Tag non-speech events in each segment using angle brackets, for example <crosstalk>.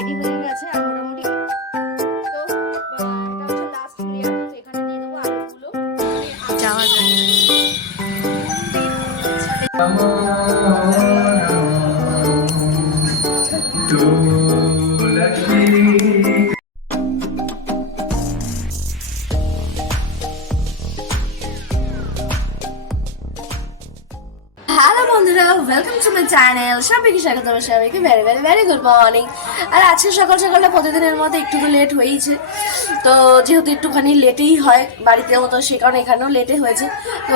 Ready হয়ে গেছে আর মোটামুটি যাওয়া হ্যালো বন্ধুরা ওয়েলকাম টু মাই চ্যানেল সবাইকে স্বাগত সবাইকে very very very good morning আর আজকে সকাল সকালটা প্রতিদিনের মতো একটু লেট হয়েইছে। তো যেহেতু একটুখানি লেটেই হয় বাড়িতে মতো সে কারণে এখানেও লেটে হয়েছে। তো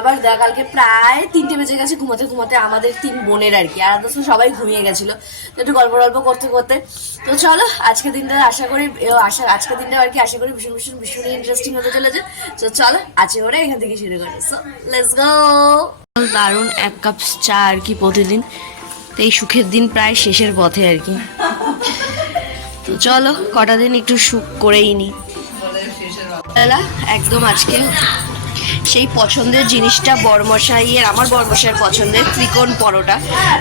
আবার কালকে প্রায় তিনটে বেজে গেছে ঘুমাতে ঘুমাতে আমাদের তিন বোনের আর কি। আর আদার্স সবাই ঘুমিয়ে গেছিল। তো একটু গল্প গল্প করতে করতে। তো চলো, আজকের দিনটা আশা করি আশা, আজকের দিনটা আর কি আশা করি ভীষণ ভীষণ ভীষণ ইন্টারেস্টিং হতে চলেছে। তো চলো, আজকে ওরা এখান থেকে শুরু করে। সো লেটস গো দারুণ এক কাপ চা আর কি প্রতিদিন। তো এই সুখের দিন প্রায় শেষের পথে আর কি। তো চলো, কটা দিন একটু সুখ করেই নি। একদম আজকে সেই পছন্দের জিনিসটা বরমশাইয়ের, আমার বরমশাইয়ের পছন্দের ত্রিকোণ পরোটা।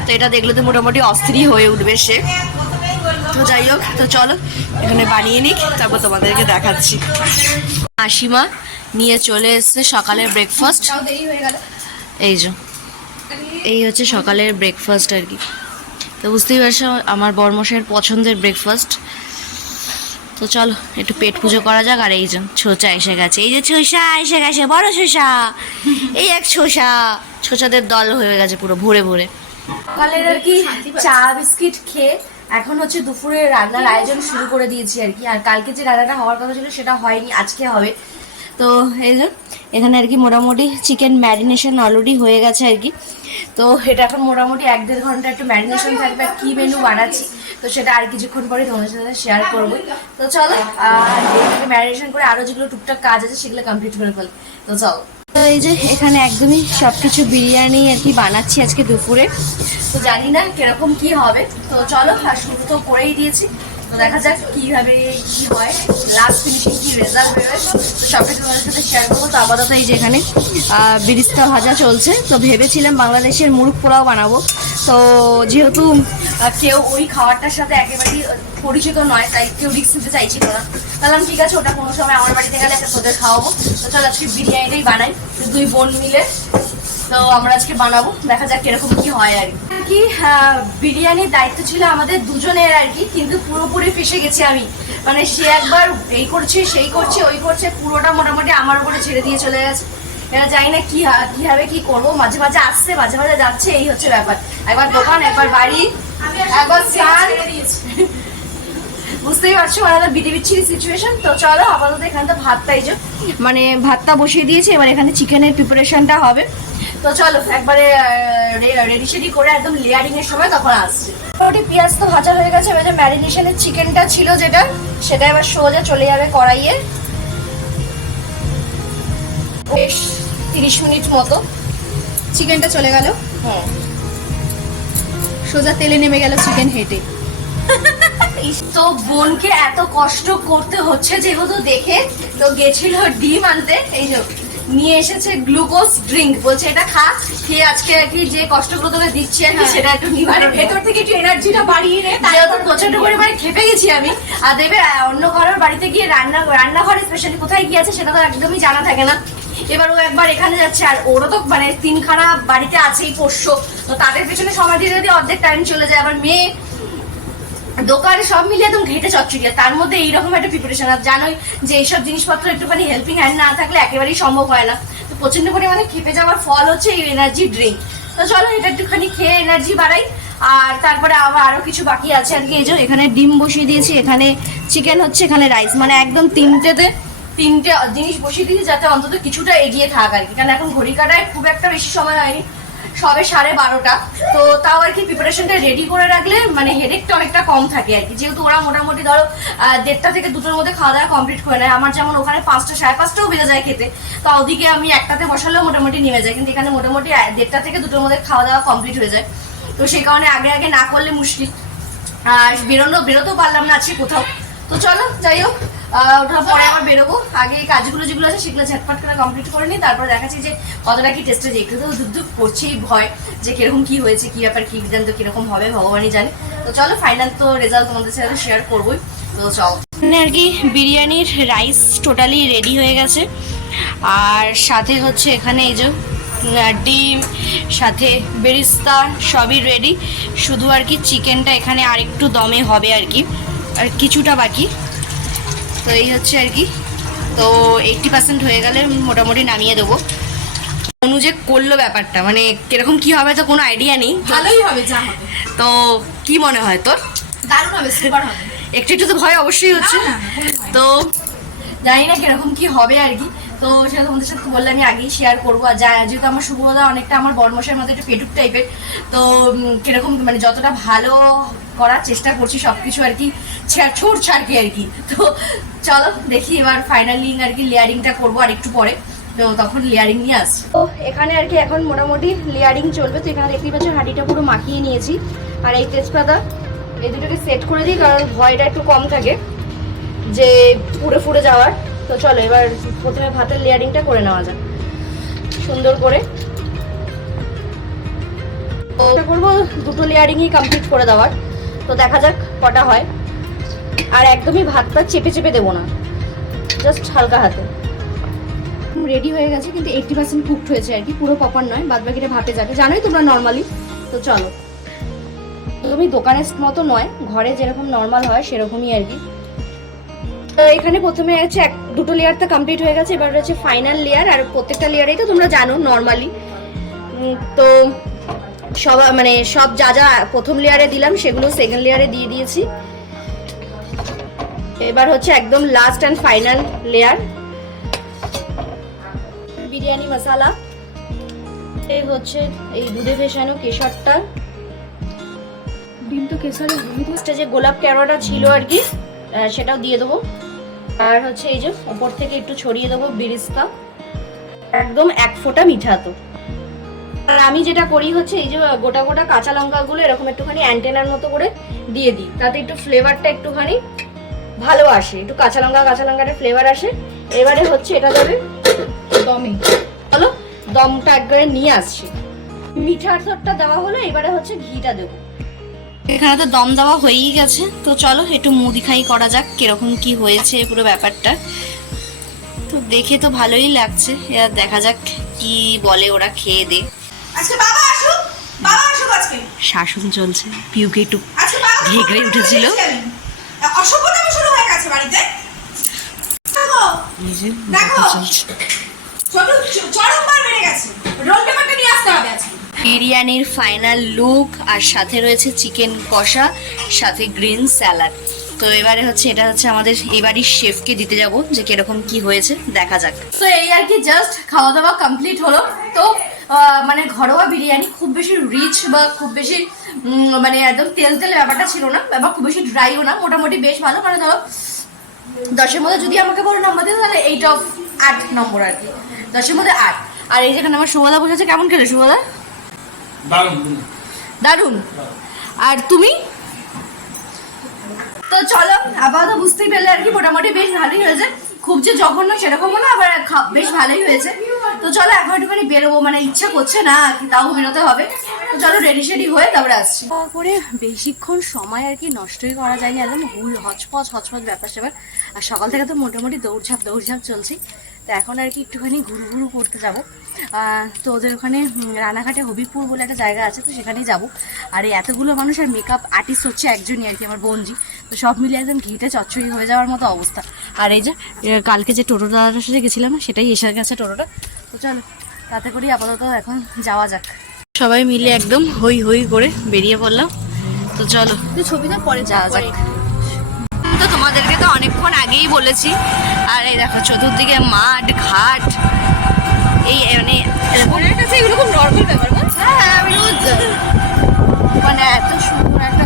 তো এটা দেখলে তো মোটামুটি অস্থিরই হয়ে উঠবে সে। তো যাই হোক, তো চলো, এখানে বানিয়ে নিক, তারপর তোমাদেরকে দেখাচ্ছি। মাসিমা নিয়ে চলে এসছে সকালের ব্রেকফাস্ট এই যে। এই হচ্ছে সকালের ব্রেকফাস্ট আর কি। তো বুঝতেই পারছ, আমার বর্মশের পছন্দের ব্রেকফাস্ট তো চলো, একটু পেট পুজো করা যাক, আর এই যে ছোচা এসে গেছে। এই যে ছোসা এসে গেছে, বড় ছোসা এই এক ছোসা ছোসাদের দল হয়ে গেছে পুরো, ভরে ভরে। সকালের আর কি, চা, বিস্কিট খেয়ে এখন হচ্ছে দুপুরে রান্নার আয়োজন শুরু করে দিয়েছি আর কি। আর কালকে যে রান্নাটা হওয়ার কথা ছিল, সেটা হয়নি, আজকে হবে। তো এই যে, এখানে আর কি মোটামুটি চিকেন ম্যারিনেশন অলরেডি হয়ে গেছে আর কি। তো এটা এখন মোটামুটি এক দেড় ঘণ্টা একটু ম্যারিনেশন থাকবে, আর কী মেনু বানাচ্ছি, তো সেটা আর কিছুক্ষণ পরে তোমাদের সাথে শেয়ার করব। তো চলো আর ম্যারিনেশন করে আরও যেগুলো টুকটাক কাজ আছে সেগুলো কমপ্লিট করে ফেল। তো চলো। তো এই যে, এখানে একদমই সব কিছু বিরিয়ানি আর কি বানাচ্ছি আজকে দুপুরে। তো জানি না কীরকম কি হবে। তো চলো শুরু তো করেই দিয়েছি। তো দেখা যাক কীভাবে কি হয়। লাস্ট ফিনিশিং কি রেজাল্ট বেরোয় সবটা তোমাদের সাথে শেয়ার করব। তো আপাতত এই যে এখানে বিরিস্তা ভাজা চলছে। তো ভেবেছিলাম বাংলাদেশের মুরগ পোলাও বানাবো। তো যেহেতু কেউ ওই খাবারটার সাথে একেবারেই পরিচিত নয়, তাই কেউ রিক্স নিতে চাইছিল না। তাহলে ঠিক আছে, ওটা কোনো সময় আমার বাড়িতে গেলে একটা তোদের খাওয়াবো। তো চল আজকে বিরিয়ানিটাই বানাই দুই বোন মিলে। তো আমরা আজকে বানাবো। দেখা যাক কীরকম কি হয় আর কি। বিরিয়ানির দায়িত্ব ছিল আমাদের দুজনের আর কি কিন্তু পুরোপুরি ফেসে গেছি আমি। মানে সে একবার এই করছে সেই করছে ওই করছে পুরোটা মোটামুটি আমার উপরে ছেড়ে দিয়ে চলে গেছে। জানি না কি কীভাবে কি করব মাঝে মাঝে আসছে মাঝে মাঝে যাচ্ছে এই হচ্ছে ব্যাপার। একবার দোকান একবার বাড়ি একবার স্নান বুঝতেই পারছ মানে বিটি বিচ্ছিরি সিচুয়েশন তো চলো আপাতত এখানটা ভাতটা এই যে মানে ভাতটা বসিয়ে দিয়েছি এবার এখানে চিকেনের প্রিপারেশনটা হবে। তো চলো একবারে রেডি সেডি করে একদম লেয়ারিং এর সময় তখন আসছে। মোটামুটি পেঁয়াজ তো ভাজা হয়ে গেছে এবার যে ম্যারিনেশনের চিকেনটা ছিল যেটা সেটা এবার সোজা চলে যাবে কড়াইয়ে। বেশ তিরিশ মিনিট মতো চিকেনটা চলে গেল। হুম সোজা তেলে নেমে গেল চিকেন হেঁটে <laughs> তো বোনকে এত কষ্ট করতে হচ্ছে যেহেতু দেখে তো গেছিল ডিম আনতে। এই যে নিয়ে এসেছে গ্লুকোজ ড্রিঙ্ক। বলছে এটা খা খেয়ে আজকে আর কি যে কষ্টগুলো তোকে দিচ্ছি আর হ্যাঁ। সেটা একটু মানে ভেতর থেকে একটু এনার্জিটা বাড়িয়ে নে। যেহেতু প্রচণ্ড পরিমাণে খেপে গেছি আমি। আর দেবে অন্য কারোর বাড়িতে গিয়ে রান্না রান্নাঘরে স্পেশালি কোথায় গিয়েছে সেটা তো একদমই জানা থাকে না। এবার ও একবার এখানে যাচ্ছে আর ওরও তো মানে তিনখানা বাড়িতে আছেই পোষ্য। তো তাদের পেছনে সময় দিয়ে যদি অর্ধেক টাইম চলে যায় আবার মেয়ে দোকানে সব মিলিয়ে একদম ঘেটে চচ্চড়িয়া তার মধ্যে এইরকম একটা প্রিপারেশন আর জানোই যে এইসব জিনিসপত্র একটুখানি হেল্পিং হ্যান্ড না থাকলে একেবারেই সম্ভব হয় না। তো প্রচণ্ড পরিমাণে খেপে যাওয়ার ফল হচ্ছে এই এনার্জি ড্রিঙ্ক তো চলো এটা একটুখানি খেয়ে এনার্জি বাড়াই, আর তারপরে আবার আরও কিছু বাকি আছে আর কি। এই যে এখানে ডিম বসিয়ে দিয়েছি, এখানে চিকেন হচ্ছে, এখানে রাইস মানে একদম তিনটেতে, তিনটে জিনিস বসিয়ে দিয়েছি যাতে অন্তত কিছুটা এগিয়ে থাক আর কি। কারণ এখন ঘড়ি কাটায় খুব একটা বেশি সময় হয়নি। সবে সাড়ে বারোটা। তো তাও আর কি প্রিপারেশনটা রেডি করে রাখলে মানে হেডেকটা অনেকটা কম থাকে আর কি। যেহেতু ওরা মোটামুটি ধরো দেড়টা থেকে দুটোর মধ্যে খাওয়া দাওয়া কমপ্লিট করে নেয়। আমার যেমন ওখানে পাঁচটা, সাড়ে পাঁচটাও বেজে যায় খেতে। তো ওদিকে আমি একটাতে বসালেও মোটামুটি নেমে যায়। কিন্তু এখানে মোটামুটি দেড়টা থেকে দুটোর মধ্যে খাওয়া দাওয়া কমপ্লিট হয়ে যায়। তো সেই কারণে আগে আগে না করলে মুশকিল। আর বেরোনো, বেরোতেও পারলাম না আজকে কোথাও। তো চলো, যাই হোক। ওঠার পরে আবার বেরোবো। আগে এই কাজগুলো যেগুলো আছে সেগুলো ঝটপট করে কমপ্লিট করে নিই, তারপর দেখাচ্ছি যে কতটা কি টেস্টে যে একটু তো ধুপ ধুপ করছেই ভয় যে কীরকম কি হয়েছে, কি ব্যাপার, কি বিধান্ত কীরকম হবে, ভগবানই জানে। তো তো চলো ফাইনাল তো রেজাল্ট তোমাদের সাথে শেয়ার করবোই। তো চলো। আর কি বিরিয়ানির রাইস টোটালি রেডি হয়ে গেছে। আর সাথে হচ্ছে এখানে এই যে ডিম, সাথে বেরিস্তা সবই রেডি শুধু আর কি চিকেনটা এখানে আরেকটু দমে হবে আর কি। আর কিছুটা বাকি। তো এই হচ্ছে আর কি। তো এইটটি পার্সেন্ট হয়ে গেলে মোটামুটি নামিয়ে দেবো। অনুজে করল ব্যাপারটা মানে কীরকম কি হবে তো কোনো আইডিয়া নেই। ভালোই হবে যা হবে। তো কি মনে হয় তোর? দারুণ হবে সুপার হবে। একটু একটু তো ভয় অবশ্যই হচ্ছে। তো জানি না কীরকম কি হবে আর কি। তো সেটা তোমাদের সাথে বললে আমি আগেই শেয়ার করব। আর যা যেহেতু আমার শুভদা অনেকটা আমার বর্মশের মধ্যে একটু পেটুক টাইপের তো কীরকম মানে যতটা ভালো করার চেষ্টা করছি সব কিছু আর কি ছোট ছাড়কে আর কি। তো চলো, দেখি এবার ফাইনালি আর কি লেয়ারিংটা করব আর একটু পরে। তো তখন লেয়ারিং নিয়ে আসছি। তো এখানে আর কি এখন মোটামুটি লেয়ারিং চলবে। তো এখানে দেখতেই পাচ্ছ হাঁড়িটা পুরো মাখিয়ে নিয়েছি। আর এই তেজপাতা, এই দুটোকে সেট করে দিই, কারণ ভয়টা একটু কম থাকে যে পুড়ে ফুড়ে যাওয়ার। তো চলো, এবার প্রথমে ভাতের লেয়ারিংটা করে নেওয়া যাক। সুন্দর করে। করব দুটো লেয়ারিংই কমপ্লিট করে দেওয়ার। তো দেখা যাক কটা হয়। আর একদমই ভাতটা চেপে চেপে দেবো না। জাস্ট হালকা হাতে। রেডি হয়ে গেছে, কিন্তু এইটটি পার্সেন্ট কুকড হয়েছে আর কি। পুরো প্রপার নয় বাদ বাকিটা যাবে। জানোই তোমরা নর্মালি তো চলো। তুমি দোকানের মতো নয়, ঘরে যেরকম নর্মাল হয় সেরকমই আর কি। এখানে প্রথমে হচ্ছে এক, দুটো লেয়ার তো কমপ্লিট হয়ে গেছে। এবার হচ্ছে ফাইনাল লেয়ার আর প্রত্যেকটা লেয়ারেই তো তোমরা জানো নর্মালি তো সব মানে সব যা যা প্রথম লেয়ারে দিলাম সেগুলো সেকেন্ড লেয়ারে দিয়ে দিয়েছি। এবার হচ্ছে একদম last and final layer biryani masala. এই হচ্ছে এই দুধে ভেসানো কেশরটা। ডিম তো কেশরে জিনিসটা যে গোলাপ ক্যারোটা ছিল আর কি সেটাও দিয়ে দেবো। আর হচ্ছে এই যে উপর থেকে একটু ছড়িয়ে দেবো বিরিস্তা। একদম এক ফোঁটা মিঠা তো আর আমি যেটা করি হচ্ছে এই যে গোটা গোটা কাঁচা লঙ্কাগুলো এরকম একটুখানি অ্যান্টেনার মতো করে দিয়ে দিই। তাতে একটু ফ্লেভারটা একটুখানি ভালো আসে। একটু কাঁচা লঙ্কা, কাঁচা লঙ্কাটা ফ্লেভার আসে। এবারে হচ্ছে এটা যাবে দমে। চলো দমটা একবারে নিয়ে আসছি। মিঠার থরটা দেওয়া হলো, এবারে হচ্ছে ঘিটা দেবো। এখানে তো দম দেওয়া হয়েই গেছে। তো চলো, একটু মুদি খাই করা যাক, কীরকম কি হয়েছে পুরো ব্যাপারটা। তো দেখে তো ভালোই লাগছে। এবার দেখা যাক কি বলে ওরা খেয়ে দে। আজকে বাবা আসুক বাবা আসুক আজকে। শাসন চলছে পিউকে একটু ঘেগড়ে উঠেছিল। অসভ্যতা শুরু হয়ে গেছে বাড়িতে। দেখো, এই যে দেখো। দেখা চলছে। ছোট চ- চরম বার বেড়ে গেছে। রোল পেপারটা নিয়ে আসতে হবে আজকে। বিরিয়ানির ফাইনাল লুক আর সাথে রয়েছে চিকেন কষা সাথে গ্রিন স্যালাড তো এবারে হচ্ছে এটা হচ্ছে আমাদের এবারই শেফকে দিতে যাব যে কীরকম কি হয়েছে দেখা যাক। তো এই আর কি জাস্ট খাওয়া দাওয়া কমপ্লিট হলো। তো মানে ঘরোয়া বিরিয়ানি খুব বেশি রিচ বা খুব বেশি মানে একদম তেল তেল ব্যাপারটা ছিল না ব্যাপার খুব বেশি ড্রাইও না মোটামুটি বেশ ভালো। মানে ধরো দশের মধ্যে যদি আমাকে বলো নম্বর দিতে তাহলে এইট অফ আট নম্বর আর কি। দশের মধ্যে আট। আর এই যেখানে আমার সুভদা বসেছে কেমন খেলে সুভদা দারুণ আর তুমি? তো চলো আপাতত বুঝতেই পারলে আর কি মোটামুটি বেশ ভালোই হয়েছে। খুব যে জঘন্য সেরকমও না, আবার বেশ ভালোই হয়েছে। তো চলো এখন একটুখানি বেরোবো মানে ইচ্ছা করছে না তাও বেরোতে হবে। তো চলো রেডি শেডি হয়ে তারপরে আসছি। তারপরে বেশিক্ষণ সময় আর কি নষ্টই করা যায়নি, একদম হুল হচপচ হচপচ ব্যাপার স্যাপার। আর সকাল থেকে তো মোটামুটি দৌড়ঝাঁপ দৌড়ঝাঁপ চলছে। তো এখন আর কি একটুখানি ঘুরু ঘুরু করতে যাব। তো ওদের ওখানে রানাঘাটে হবিপুর বলে একটা জায়গা আছে, তো সেখানেই যাব। আর এই এতগুলো মানুষ আর মেকআপ আর্টিস্ট হচ্ছে একজনই আর কি, আমার বোনজি। তো সব মিলে একদম ঘিটে চচ্চড়ি হয়ে যাওয়ার মতো অবস্থা। আর এই যে কালকে যে টোটো দাদাটার সাথে গেছিলাম, সেটাই এসে গেছে টোটোটা। তো চলো, তাতে করেই আপাতত এখন যাওয়া যাক। সবাই মিলে একদম হই হই করে বেরিয়ে পড়লাম। তো চলো ছবিটা পরে যাওয়া যাক। তো তোমাদেরকে তো অনেকক্ষণ আগেই বলেছি। আর এই দেখো, চতুর্দিকে মাঠ, ঘাট। এই মানে মনের কাছে এগুলো খুব নর্মাল ব্যাপার বল হ্যাঁ আমি রোজ মানে এত সুন্দর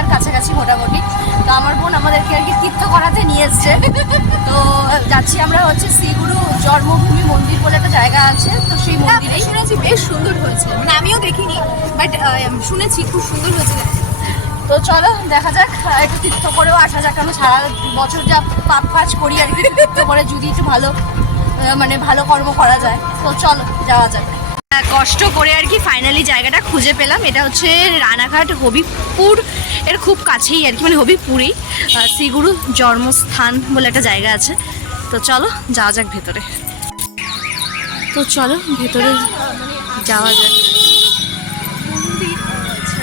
আর কাছাকাছি মোটামুটি। তো আমার বোন আমাদেরকে আর কি তীর্থ করাতে নিয়ে এসছে। তো যাচ্ছি আমরা হচ্ছে শ্রীগুরু জন্মভূমি মন্দির বলে একটা জায়গা আছে। তো সেই না, মন্দিরেই শুনেছি বেশ সুন্দর হয়েছে মানে আমিও দেখিনি বাট শুনেছি খুব সুন্দর হয়েছে তো চলো দেখা যাক একটু তীর্থ করেও আসা যাক। আমরা সারা বছর যা পাপ কাজ করি আর কি তীর্থ করে যদি একটু ভালো মানে ভালো কর্ম করা যায়। তো চলো যাওয়া যাক। আহ, কষ্ট করে আর কি ফাইনালি জায়গাটা খুঁজে পেলাম। এটা হচ্ছে রানাঘাট হবিপুর এর খুব কাছেই আর কি মানে হবিপুরেই শ্রীগুরু জন্মস্থান বলে একটা জায়গা আছে। তো চলো, যাওয়া যাক ভেতরে। তো চলো, ভেতরে যাওয়া যাক।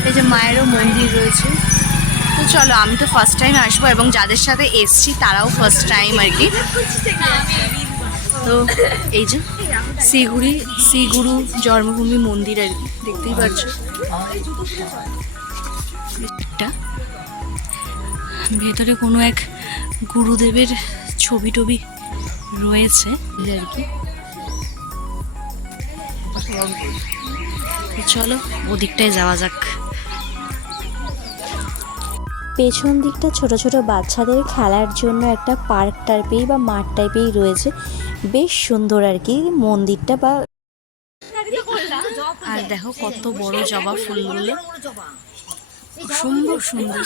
এই যে মায়েরও মন্দির রয়েছে। তো চলো, আমি তো ফার্স্ট টাইম আসব এবং যাদের সাথে এসছি, তারাও ফার্স্ট টাইম আর কি। তো এই যে শ্রীগুড়ি শ্রীগুরু জন্মভূমি মন্দির আর দেখতেই পাচ্ছ ভেতরে কোনো এক গুরুদেবের ছবি টবি রয়েছে আর কি। চলো, ওদিকটায় যাওয়া যাক। পেছন দিকটা ছোট ছোট বাচ্চাদের খেলার জন্য একটা পার্ক টাইপেই বা মাঠ টাইপেই রয়েছে। বেশ সুন্দর আর কি মন্দিরটা বা আর দেখো কত বড় জবা ফুলগুলো। অসম্ভব সুন্দর।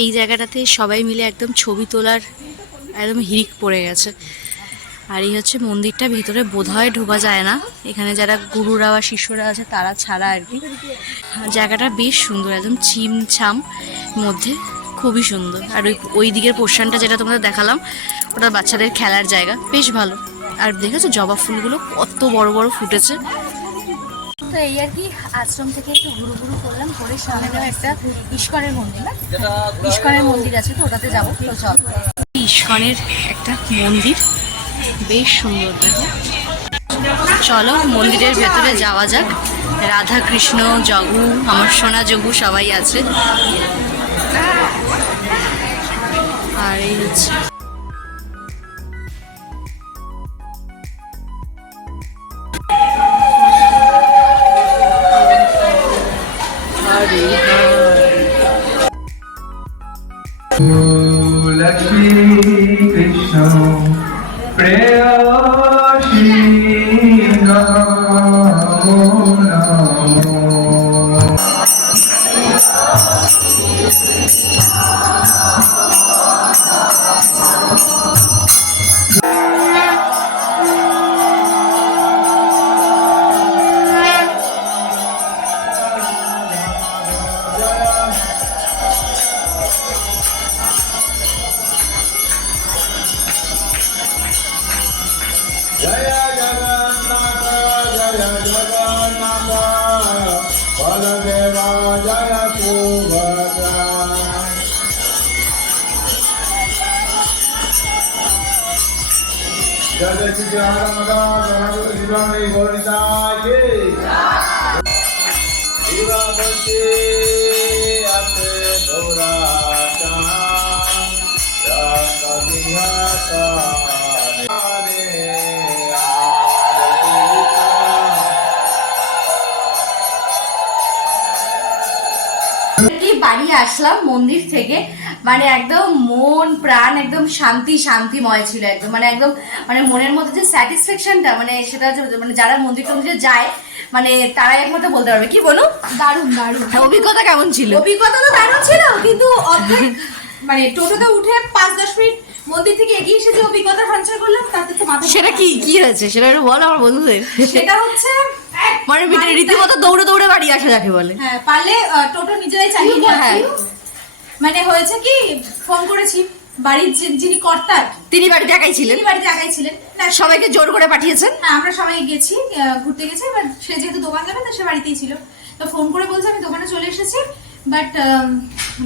এই জায়গাটাতে সবাই মিলে একদম ছবি তোলার একদম হিরিক পড়ে গেছে। আর এই হচ্ছে মন্দিরটা, ভেতরে বোধহয় ঢোকা যায় না। এখানে যারা গুরুরা বা শিষ্যরা আছে, তারা ছাড়া আর কি। জায়গাটা বেশ সুন্দর, একদম ছিম ছাম মধ্যে, খুবই সুন্দর। আর ওই ওই দিকের পোর্শনটা যেটা তোমাদের দেখালাম, ওটা বাচ্চাদের খেলার জায়গা, বেশ ভালো। আর দেখেছ জবা ফুলগুলো কত বড় বড় ফুটেছে। তো এই আর কি, আশ্রম থেকে একটু ঘুরু ঘুরু করলাম, করে সামনেও একটা ইস্কনের মন্দির ইস্কনের মন্দির আছে তো, ওটাতে যাব। তো চল। ইস্কনের একটা মন্দির। বেশ সুন্দর দেখো। চলো মন্দিরের ভেতরে যাওয়া যাক। রাধা কৃষ্ণ, জগু, আমার সোনা জগু সবাই আছে। আর এই হচ্ছে কৃষ্ণ Yeah. বাড়ি আসলাম মন্দির থেকে। মানে একদম মন প্রাণ একদম শান্তি শান্তিময় ছিল একদম। মানে একদম মানে মনের মধ্যে যে স্যাটিসফ্যাকশনটা মানে সেটা মানে যারা মন্দির টন্দিরে যায় মানে তারাই একমাত্র বলতে পারবে। কি বলো দারুণ দারুণ। অভিজ্ঞতা কেমন ছিল? অভিজ্ঞতা তো দারুণ ছিল কিন্তু অর্ধেক মানে টোটোতে উঠে পাঁচ দশ মিনিট মন্দির থেকে এগিয়ে এসে যে অভিজ্ঞতা সঞ্চয় করলাম তাতে তো মাথা সেটা কি কি হয়েছে? সেটা একটু বলো আমার বন্ধুদের। সেটা হচ্ছে মানে রীতিমতো দৌড়ে দৌড়ে বাড়ি আসা যাকে বলে। হ্যাঁ পারলে টোটো নিজেরাই চালিয়ে হ্যাঁ। মানে হয়েছে কি ফোন করেছি বাড়ির যিনি কর্তা তিনি বাড়িতে একাই ছিলেন? তিনি বাড়িতে একাই ছিলেন। না সবাইকে জোর করে পাঠিয়েছেন? হ্যাঁ আমরা সবাই গেছি ঘুরতে গেছি এবার সে যেহেতু দোকান যাবে তো সে বাড়িতেই ছিল। তো ফোন করে বলছে আমি দোকানে চলে এসেছি বাট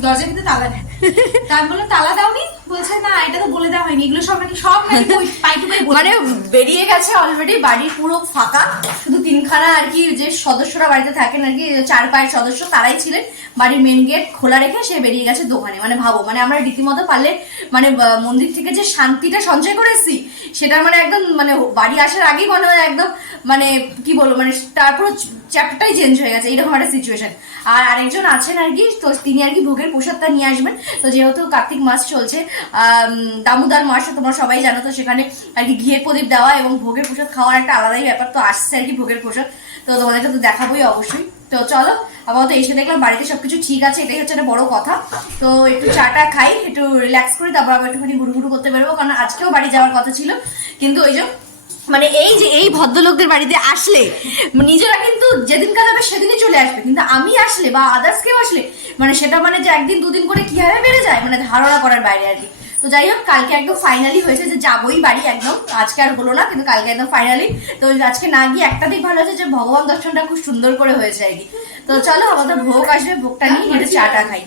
দরজার ভিতরে তালা নেই। <laughs> তালা দাওনি? বলছে না এটা তো বলে দেওয়া হয়নি। এগুলো সব নাকি সব নাকি <laughs> পাই টু পাই মানে বেরিয়ে গেছে অলরেডি পুরো ফাঁকা। শুধু তিনখানা আর কি যে সদস্যরা বাড়িতে থাকেন আর কি চার পায়ের সদস্য তারাই ছিলেন। বাড়ির মেন গেট খোলা রেখে সে বেরিয়ে গেছে দোকানে। মানে ভাবো মানে আমরা রীতিমতো পারলে মানে মন্দির থেকে যে শান্তিটা সঞ্চয় করেছি সেটার মানে একদম মানে বাড়ি আসার আগেই মনে হয় একদম মানে কি বলব মানে তারপর চ্যাপ্টারটাই চেঞ্জ হয়ে গেছে, এরকম একটা সিচুয়েশন আর আরেকজন আছেন আর কি, তো তিনি আর কি ভোগের প্রসাদটা নিয়ে আসবেন। তো যেহেতু কার্তিক মাস চলছে দামোদর মাস তোমরা সবাই জানো, তো সেখানে আর কি ঘিয়ের প্রদীপ দেওয়া এবং ভোগের প্রসাদ খাওয়ার একটা আলাদাই ব্যাপার, তো আসছে আর কি ভোগের প্রসাদ। তো তোমাদেরকে তো দেখাবোই অবশ্যই। তো চলো, আপাতত এসে দেখলাম বাড়িতে সবকিছু ঠিক আছে, এটাই হচ্ছে একটা বড় কথা। তো একটু চাটা খাই, একটু রিল্যাক্স করি, তারপর আবার একটুখানি গুরু গুরু করতে বেরোবো, কারণ আজকেও বাড়ি যাওয়ার কথা ছিল। কিন্তু ওই যে মানে এই যে এই ভদ্রলোকদের বাড়িতে আসলে নিজেরা কিন্তু যেদিনকার যাবে সেদিনই চলে আসবে। কিন্তু আমি আসলে বা আদার্স কেউ আসলে মানে সেটা মানে যে একদিন দুদিন করে কীভাবে বেড়ে যায় মানে ধারণা করার বাইরে আর কি। তো যাই হোক কালকে একদম ফাইনালি হয়েছে যে যাবোই বাড়ি একদম। আজকে আর হলো না কিন্তু কালকে একদম ফাইনালি তো আজকে না গিয়ে একটা দিক ভালো হয়েছে যে ভগবান দর্শনটা খুব সুন্দর করে হয়েছে আর কি। তো চলো আমাদের ভোগ আসবে ভোগটা নিয়ে একটু চাটা খাই।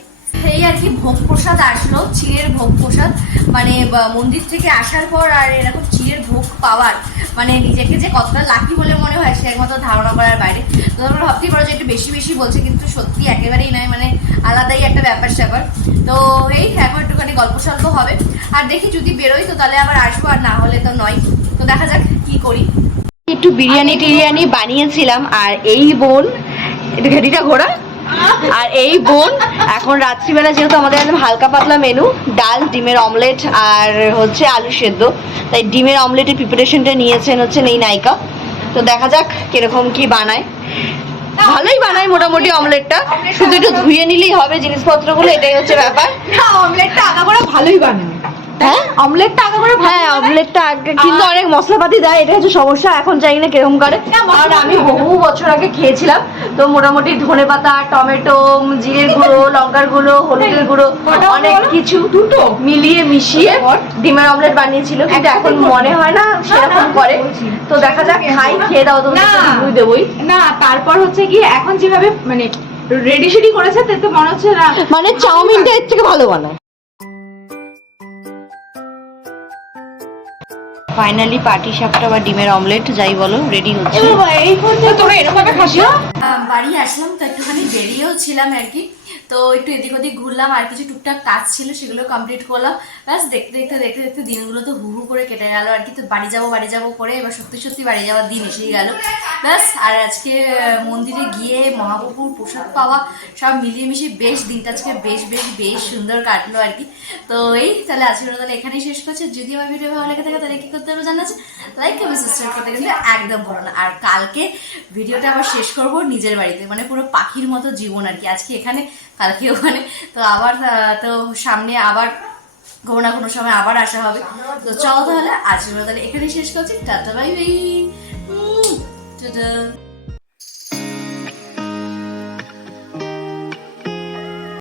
এই আর কি ভোগ প্রসাদ আসলো চিড়ের ভোগ প্রসাদ মানে মন্দির থেকে আসার পর আর এরকম চিড়ের ভোগ পাওয়ার। মানে নিজেকে যে কতটা লাকি বলে মনে হয়, সে একমাত্র ধারণা করার বাইরে। তো তোমরা ভাবতেই পারো যে একটু বেশি বেশি বলছে, কিন্তু সত্যি একেবারেই নয় মানে আলাদাই একটা ব্যাপার স্যাপার। তো এই এখন একটুখানি গল্প সল্প হবে। আর দেখি যদি বেরোই, তো তাহলে আবার আসব, আর না হলে তো নয়। তো দেখা যাক কি করি। একটু বিরিয়ানি টিরিয়ানি বানিয়েছিলাম, আর এই বোন একটু ঘেটিটা আর এই বোন, এখন রাত্রিবেলা যেহেতু আমাদের একদম হালকা পাতলা মেনু ডাল, ডিমের অমলেট আর হচ্ছে আলু সেদ্ধ। তাই ডিমের অমলেটের প্রিপারেশনটা নিয়েছেন হচ্ছে এই নায়িকা। তো দেখা যাক কীরকম কি বানায়। ভালোই বানায় মোটামুটি অমলেটটা শুধু একটু ধুয়ে নিলেই হবে জিনিসপত্রগুলো, এটাই হচ্ছে ব্যাপার। অমলেটটা আগা করে ভালোই বানায়। হ্যাঁ অমলেটটা আগা করে হ্যাঁ অমলেটটা আগে কিন্তু অনেক মশলাপাতি দেয় এটা হচ্ছে সমস্যা এখন জানি না কীরকম করে। আর আমি বহু বছর আগে খেয়েছিলাম তো মোটামুটি ধনে পাতা টমেটো জিরের গুঁড়ো লঙ্কার গুঁড়ো হলুদের গুঁড়ো অনেক কিছু দুটো। মিলিয়ে মিশিয়ে ডিমের অমলেট বানিয়েছিল কিন্তু এখন মনে হয় না সেরকম করে। তো দেখা যাক খাই খেয়ে দাও তুমি না। দেবই। না তারপর হচ্ছে গিয়ে এখন যেভাবে মানে রেডি সেডি করেছে তাতে মনে হচ্ছে না মানে চাউমিনটা এর থেকে ভালো বানায়। ফাইনালি পাটি সাপটা বা ডিমের অমলেট যাই বলো রেডি হচ্ছে। বাড়ি আসলাম তো একটুখানি বেরিয়েও ছিলাম আর কি। তো একটু এদিক ওদিক ঘুরলাম, আর কিছু টুকটাক কাজ ছিল সেগুলো কমপ্লিট করলাম। ব্যাস দেখতে দেখতে দেখতে দেখতে দিনগুলো তো হু হু করে কেটে গেল, আর কি তো বাড়ি যাব বাড়ি যাব করে এবার সত্যি সত্যি বাড়ি যাওয়ার দিন এসেই গেল। ব্যাস, আর আজকে মন্দিরে গিয়ে মহাপ্রভুর প্রসাদ পাওয়া সব মিলিয়ে মিশিয়ে বেশ, দিনটা আজকে বেশ বেশ বেশ সুন্দর কাটলো আর কি। তো এই, তাহলে আজকে তাহলে এখানেই শেষ করছে। যদি আমার ভিডিও ভালো লেগে থাকে তাহলে কি করতে হবে জানা আছে? লাইক এবং সাবস্ক্রাইব করতে কিন্তু একদম ভুলো না। আর কালকে ভিডিওটা আবার শেষ করব নিজের বাড়িতে মানে পুরো পাখির মতো জীবন আর কি। আজকে এখানে কালকে ওখানে। তো আবার তো সামনে আবার কোনো না কোনো সময় আবার আসা হবে। তো চলো তাহলে আজকে তাহলে এখানেই শেষ করছি। Tata, bye bye.